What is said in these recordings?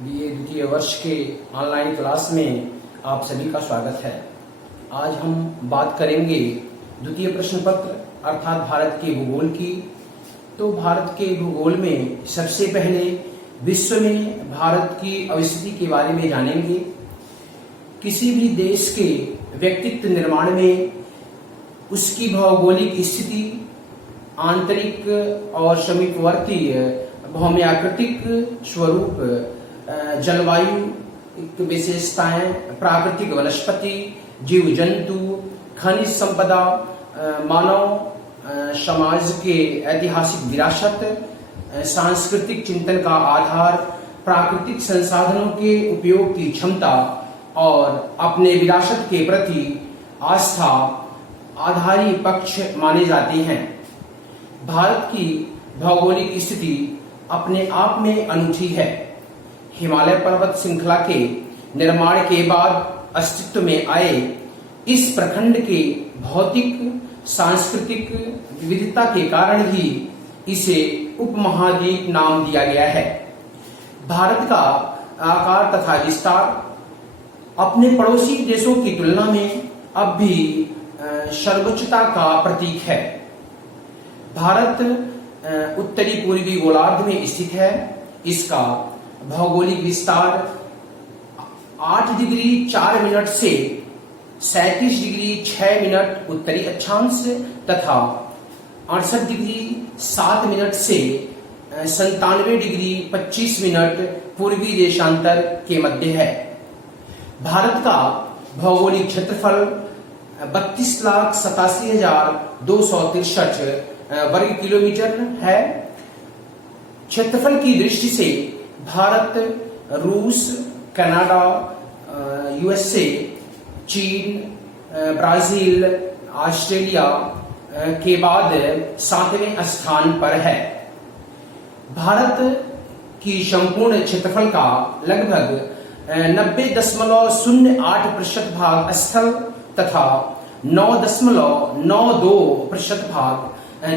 BA द्वितीय वर्ष के ऑनलाइन क्लास में आप सभी का स्वागत है। आज हम बात करेंगे द्वितीय प्रश्न पत्र अर्थात भारत के भूगोल की। तो भारत के भूगोल में सबसे पहले विश्व में भारत की अवस्थिति के बारे में जानेंगे। किसी भी देश के व्यक्तित्व निर्माण में उसकी भौगोलिक स्थिति, आंतरिक और समीपवर्ती भौम्याकृतिक स्वरूप, जलवायु विशेषताएं, प्राकृतिक वनस्पति, जीव जंतु, खनिज संपदा, मानव समाज के ऐतिहासिक विरासत, सांस्कृतिक चिंतन का आधार, प्राकृतिक संसाधनों के उपयोग की क्षमता और अपने विरासत के प्रति आस्था आधारी पक्ष माने जाते हैं। भारत की भौगोलिक स्थिति अपने आप में अनूठी है। हिमालय पर्वत श्रृंखला के निर्माण के बाद अस्तित्व में आए इस प्रखंड के भौतिक सांस्कृतिक विविधता के कारण ही इसे उपमहाद्वीप नाम दिया गया है। भारत का आकार तथा विस्तार अपने पड़ोसी देशों की तुलना में अब भी सर्वोच्चता का प्रतीक है। भारत उत्तरी पूर्वी गोलार्ध में स्थित है। इसका भौगोलिक विस्तार 8 डिग्री 4 मिनट से 37 डिग्री 6 मिनट उत्तरी अक्षांश तथा 68 डिग्री 7 मिनट से 97 डिग्री 25 मिनट पूर्वी देशांतर के मध्य है। भारत का भौगोलिक क्षेत्रफल 32,87,263 वर्ग किलोमीटर है। क्षेत्रफल की दृष्टि से भारत रूस, कनाडा, यूएसए, चीन, ब्राजील, ऑस्ट्रेलिया के बाद 7वें स्थान पर है। भारत की संपूर्ण क्षेत्रफल का लगभग 90.08% भाग स्थल तथा 9.92% भाग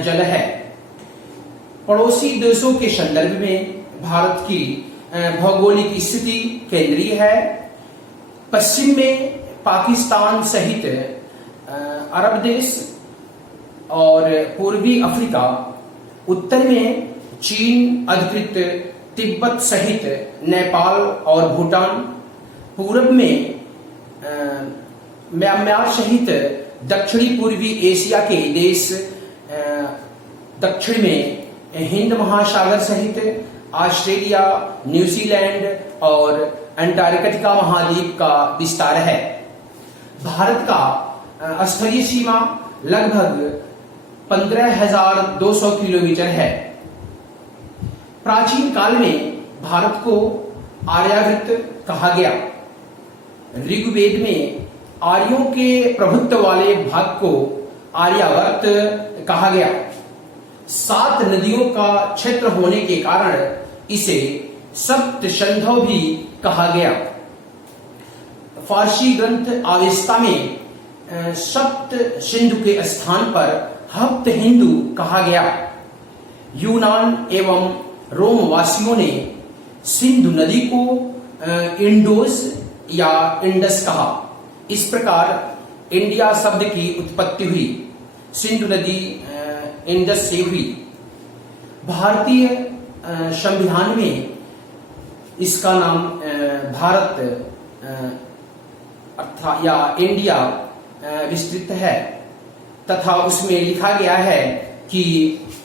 जल है। पड़ोसी देशों के संदर्भ में भारत की भौगोलिक स्थिति केंद्रीय है। पश्चिम में पाकिस्तान सहित अरब देश और पूर्वी अफ्रीका, उत्तर में चीन अधिकृत तिब्बत सहित नेपाल और भूटान, पूर्व में म्यांमार सहित दक्षिणी पूर्वी एशिया के देश, दक्षिण में हिंद महासागर सहित ऑस्ट्रेलिया, न्यूजीलैंड और अंटार्कटिका महाद्वीप का विस्तार है। भारत का स्थलीय सीमा लगभग 15,200 किलोमीटर है। प्राचीन काल में भारत को आर्यावर्त कहा गया। ऋग्वेद में आर्यों के प्रभुत्व वाले भाग को आर्यावर्त कहा गया। 7 नदियों का क्षेत्र होने के कारण इसे सप्त सिंधु भी कहा गया। फारसी ग्रंथ आवेस्ता में सप्त सिंधु के स्थान पर हप्त हिंदू कहा गया। यूनान एवं रोम वासियों ने सिंधु नदी को इंडोस या इंडस कहा। इस प्रकार इंडिया शब्द की उत्पत्ति हुई। सिंधु नदी इंडस से हुई। भारतीय संविधान में इसका नाम भारत अर्थात या इंडिया विस्तृत है तथा उसमें लिखा गया है कि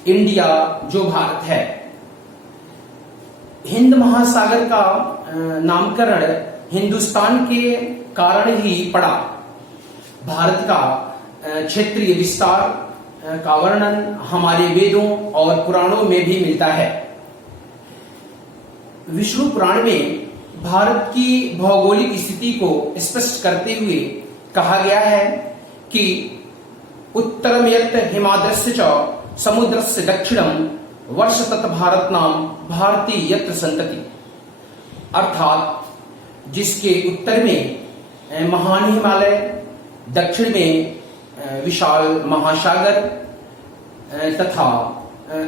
इंडिया जो भारत है। हिंद महासागर का नामकरण हिंदुस्तान के कारण ही पड़ा। भारत का क्षेत्रीय विस्तार का वर्णन हमारे वेदों और पुराणों में भी मिलता है। विष्णु पुराण में भारत की भौगोलिक स्थिति को स्पष्ट करते हुए कहा गया है कि उत्तरम यत् हिमाद्रस्य च समुद्रस्य दक्षिणम वर्षतत भारत नाम भारती यत्र संतति, अर्थात जिसके उत्तर में महान हिमालय, दक्षिण में विशाल महासागर तथा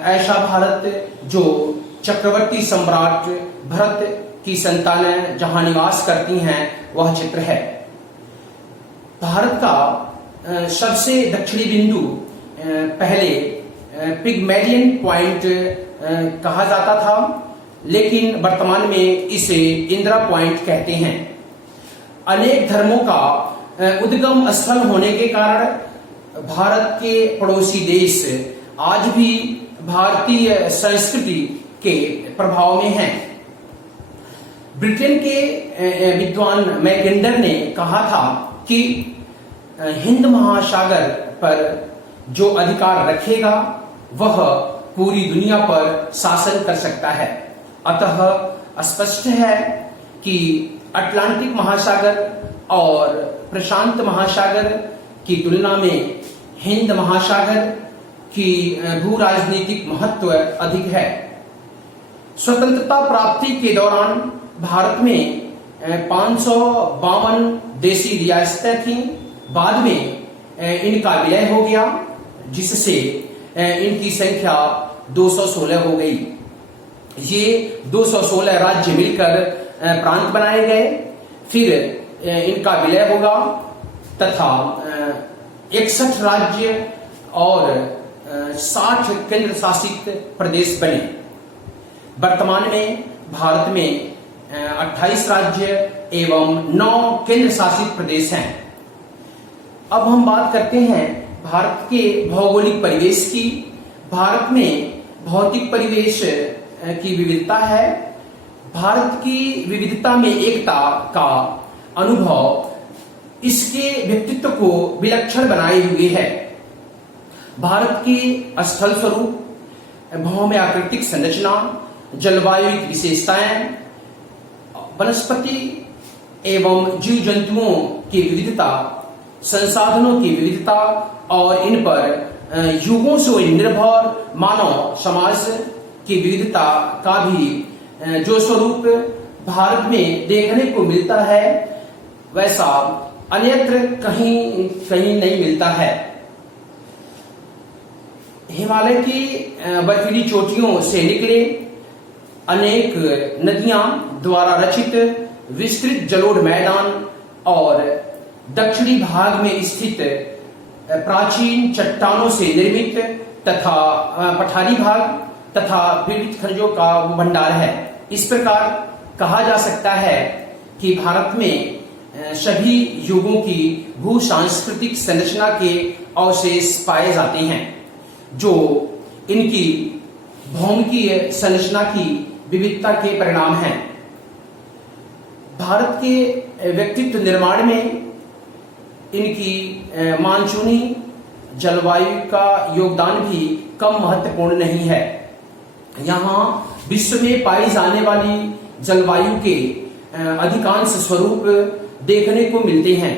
ऐसा भारत जो चक्रवर्ती सम्राट भरत की संतानें जहां निवास करती हैं वह चित्र है। भारत का सबसे दक्षिणी बिंदु पहले पिगमेलियन पॉइंट कहा जाता था, लेकिन वर्तमान में इसे इंदिरा पॉइंट कहते हैं। अनेक धर्मों का उद्गम स्थल होने के कारण भारत के पड़ोसी देश आज भी भारतीय संस्कृति के प्रभाव में हैं। ब्रिटेन के विद्वान मैकेंडर ने कहा था कि हिंद महासागर पर जो अधिकार रखेगा वह पूरी दुनिया पर शासन कर सकता है। अतः स्पष्ट है कि अटलांटिक महासागर और प्रशांत महासागर की तुलना में हिंद महासागर की भू राजनीतिक महत्व अधिक है। स्वतंत्रता प्राप्ति के दौरान भारत में 552 देशी रियासतें थीं। बाद में इनका विलय हो गया, जिससे इनकी संख्या 216 हो गई। ये 216 राज्य मिलकर प्रांत बनाए गए, फिर इनका विलय होगा तथा 61 राज्य और 60 केंद्र शासित प्रदेश बने। वर्तमान में भारत में 28 राज्य एवं 9 केंद्र शासित प्रदेश हैं। अब हम बात करते हैं भारत के भौगोलिक परिवेश की। भारत में भौतिक परिवेश की विविधता है। भारत की विविधता में एकता का अनुभव इसके व्यक्तित्व को विलक्षण बनाए हुए है। भारत की स्थल स्वरूप, भौम आकृतिक संरचना, जलवायु विशेषताएं, वनस्पति एवं जीव जंतुओं की विविधता, संसाधनों की विविधता और इन पर युगों से निर्भर मानव समाज की विविधता का भी जो स्वरूप भारत में देखने को मिलता है वैसा अन्यत्र कहीं नहीं मिलता है। हिमालय की बर्फीली चोटियों से निकले अनेक नदियां द्वारा रचित विस्तृत जलोढ़ मैदान और दक्षिणी भाग में स्थित प्राचीन चट्टानों से निर्मित तथा पठारी भाग तथा विविध खनिजों का भंडार है। इस प्रकार कहा जा सकता है कि भारत में सभी युगों की भू सांस्कृतिक संरचना के अवशेष पाए जाते हैं, जो इनकी भौमिकीय संरचना की विविधता के परिणाम हैं। भारत के व्यक्तित्व निर्माण में इनकी मानसूनी जलवायु का योगदान भी कम महत्वपूर्ण नहीं है। यहाँ विश्व में पाई जाने वाली जलवायु के अधिकांश स्वरूप देखने को मिलते हैं।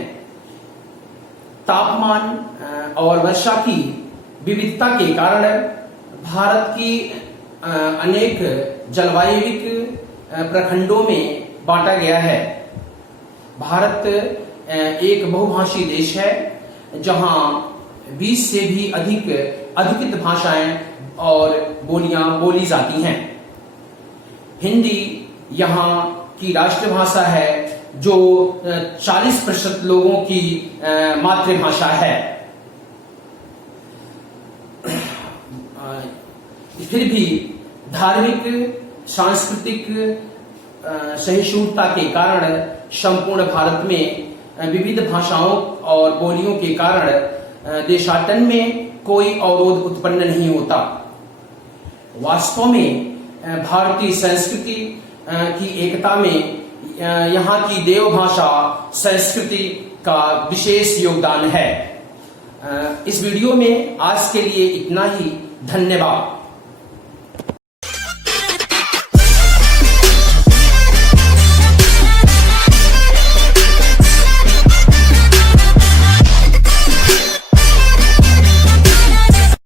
तापमान और वर्षा की विविधता के कारण भारत की अनेक जलवायुविक प्रखंडों में बांटा गया है। भारत एक बहुभाषी देश है, जहां 20 से भी अधिक भाषाएं और बोलियां बोली जाती हैं। हिंदी यहाँ की राष्ट्रभाषा है, जो 40% लोगों की मातृभाषा है। फिर भी धार्मिक सांस्कृतिक सहिष्णुता के कारण संपूर्ण भारत में विविध भाषाओं और बोलियों के कारण देशाटन में कोई अवरोध उत्पन्न नहीं होता। वास्तव में भारतीय संस्कृति की एकता में यहाँ की देव भाषा संस्कृति का विशेष योगदान है। इस वीडियो में आज के लिए इतना ही। धन्यवाद।